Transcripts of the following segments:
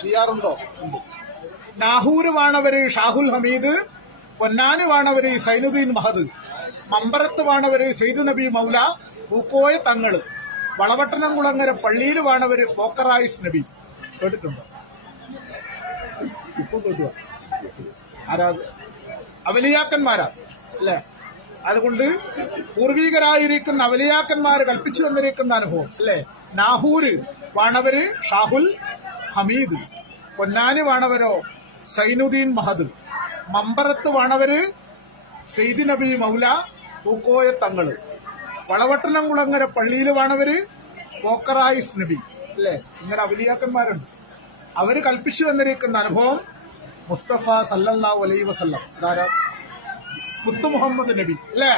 ചെയ്യാറുണ്ടോ? നാഹൂര് വാണവര് ഷാഹുൽ ഹമീദ്, പൊന്നാനി വാണവര് സൈനുദ്ദീൻ മഹദ്, മമ്പറത്ത് വാണവര് സെയ്ദ് നബി മൗല, പൂക്കോയ തങ്ങള്, വളവട്ടനംകുളങ്ങര പള്ളിയിൽ വാണവര് പോക്കറായിസ് നബി. കേട്ടിട്ടുണ്ടോ? ഇപ്പൊ കേട്ടുക ആരാ? അവലിയാക്കന്മാരാ അല്ലേ? അതുകൊണ്ട് പൂർവീകരായിരിക്കുന്ന അവലിയാക്കന്മാര് കൽപ്പിച്ചു വന്നിരിക്കുന്ന അനുഭവം അല്ലേ? നാഹൂര് വാണവര് ഷാഹുൽ ഹമീദ്, പൊന്നാനി വാണവരോ സൈനുദ്ദീൻ മഹദ്, മമ്പറത്ത് വാണവര് സെയ്ദ് നബി മൗല, പൂക്കോയ തങ്ങള്, വളവട്ടനംകുളങ്ങര പള്ളിയിൽ വാണവര് പോക്കറായിസ് നബി അല്ലേ? ഇങ്ങനെ അവലിയാക്കന്മാരുണ്ട്. അവര് കൽപ്പിച്ചു വന്നിരിക്കുന്ന അനുഭവം മുസ്തഫ സല്ലല്ലാഹു അലൈഹി വസല്ലം, മുത്തു മുഹമ്മദ് നബി അല്ലേ?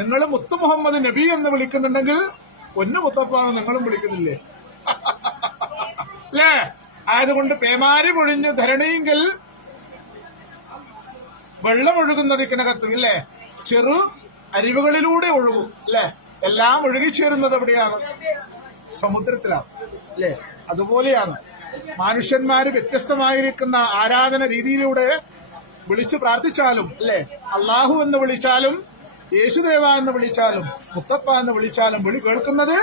നിങ്ങൾ മുത്തു മുഹമ്മദ് നബി എന്ന് വിളിക്കുന്നുണ്ടെങ്കിൽ ഒന്ന് മുത്തപ്പാന്ന് നിങ്ങളും വിളിക്കുന്നില്ലേ? അല്ലേ? ആയതുകൊണ്ട് പേമാരി പൊഴിഞ്ഞ് ധരണിയെങ്കിൽ വെള്ളമൊഴുകുന്നതിനകത്ത് അല്ലേ? ചെറു അരിവുകളിലൂടെ ഒഴുകും അല്ലേ? എല്ലാം ഒഴുകിച്ചേരുന്നത് എവിടെയാണ്? സമുദ്രത്തിലാണ് അല്ലേ? അതുപോലെയാണ് മനുഷ്യന്മാര് വ്യത്യസ്തമായിരിക്കുന്ന ആരാധന രീതിയിലൂടെ വിളിച്ചു പ്രാർത്ഥിച്ചാലും അല്ലേ? അള്ളാഹു എന്ന് വിളിച്ചാലും യേശുദേവ എന്ന് വിളിച്ചാലും മുത്തപ്പ എന്ന് വിളിച്ചാലും വിളി കേൾക്കുന്നത്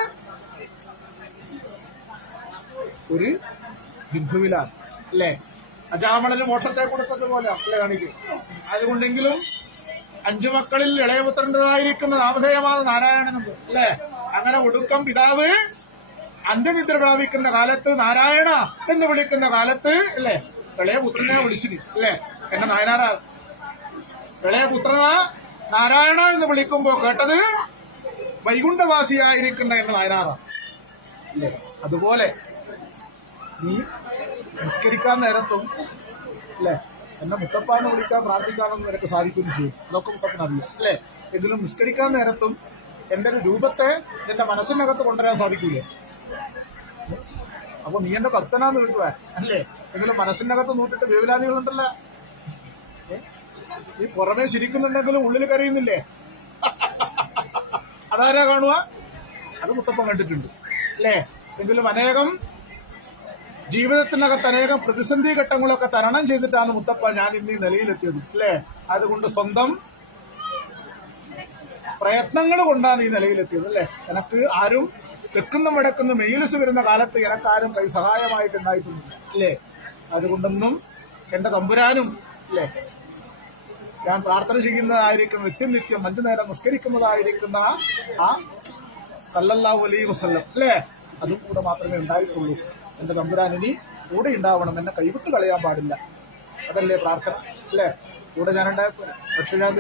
ഒരു ഹിന്ദുവിലാണ് അല്ലേ? അജാമളന് മോക്ഷത്തെ കൊടുത്തതുപോലെ അല്ലേ കാണിക്കും. അതുകൊണ്ടെങ്കിലും 5 മക്കളിൽ ഇളയപുത്രൻ്റെതായിരിക്കുന്ന നാമധേയമാണ് നാരായണനെന്ന് അല്ലേ? അങ്ങനെ ഒടുക്കം പിതാവ് അന്ത്യനിദ്ര പ്രാപിക്കുന്ന കാലത്ത് നാരായണ എന്ന് വിളിക്കുന്ന കാലത്ത് അല്ലേ ഇളയപുത്രനെ വിളിച്ചിട്ട് അല്ലേ? എന്നെ നായനാരാ ഇളയപുത്രന നാരായണ എന്ന് വിളിക്കുമ്പോ കേട്ടത് വൈകുണ്ഠവാസിയായിരിക്കുന്ന എന്നെ നായനാറാ അല്ലേ? അതുപോലെ നീ നിസ്കരിക്കാൻ നേരത്തും അല്ലേ എന്നെ മുത്തപ്പാനെ വിളിക്കാൻ പ്രാർത്ഥിക്കാമെന്ന് നിനക്ക് സാധിക്കുകയും ചെയ്യും. അതൊക്കെ മുത്തപ്പൻ അറിയാം അല്ലേ? എങ്കിലും നിസ്കരിക്കാൻ നേരത്തും എന്റെ ഒരു രൂപത്തെ നിന്റെ മനസ്സിനകത്ത് കൊണ്ടുവരാൻ സാധിക്കൂലേ? അപ്പൊ നീ എന്റെ ഭക്തനാന്ന് വിളിക്കുക അല്ലേ? എങ്കിലും മനസ്സിനകത്ത് നൂറ്റിട്ട് വേവലാദികളുണ്ടല്ലോ. നീ പുറമേ ചിരിക്കുന്നുണ്ടെങ്കിലും ഉള്ളിൽ കരയുന്നില്ലേ? അതാരാ കാണുക? അത് മുത്തപ്പൻ കണ്ടിട്ടുണ്ട് അല്ലേ? എങ്കിലും അനേകം ജീവിതത്തിനകത്ത് അനേകം പ്രതിസന്ധി ഘട്ടങ്ങളൊക്കെ തരണം ചെയ്തിട്ടാണ് മുത്തപ്പ ഞാൻ ഇന്ന് ഈ നിലയിലെത്തിയത് അല്ലേ? അതുകൊണ്ട് സ്വന്തം പ്രയത്നങ്ങൾ കൊണ്ടാണ് ഈ നിലയിലെത്തിയത് അല്ലേ? എനക്ക് ആരും തെക്കുന്നും വടക്കുന്നും മെയിൽസ് വരുന്ന കാലത്ത് എനക്കാരും കൈ സഹായമായിട്ടുണ്ടായിട്ടുണ്ട് അല്ലേ? അതുകൊണ്ടൊന്നും എന്റെ തമ്പുരാനും അല്ലേ ഞാൻ പ്രാർത്ഥന ചെയ്യുന്നതായിരിക്കുന്ന നിത്യം 5 നേരം നിസ്കരിക്കുന്നതായിരിക്കുന്ന ആ സല്ലല്ലാഹു അലൈഹി വസല്ലം അല്ലേ? അതും കൂടെ മാത്രമേ ഉണ്ടായിട്ടുള്ളൂ. എന്റെ തമ്പുരാൻ ഇനി കൂടെ ഉണ്ടാവണം, എന്നെ കൈവിട്ട് കളയാൻ പാടില്ല. അതല്ലേ പ്രാർത്ഥന അല്ലേ? കൂടെ ഞാനുണ്ടായപ്പോൾ പക്ഷെ ഞാൻ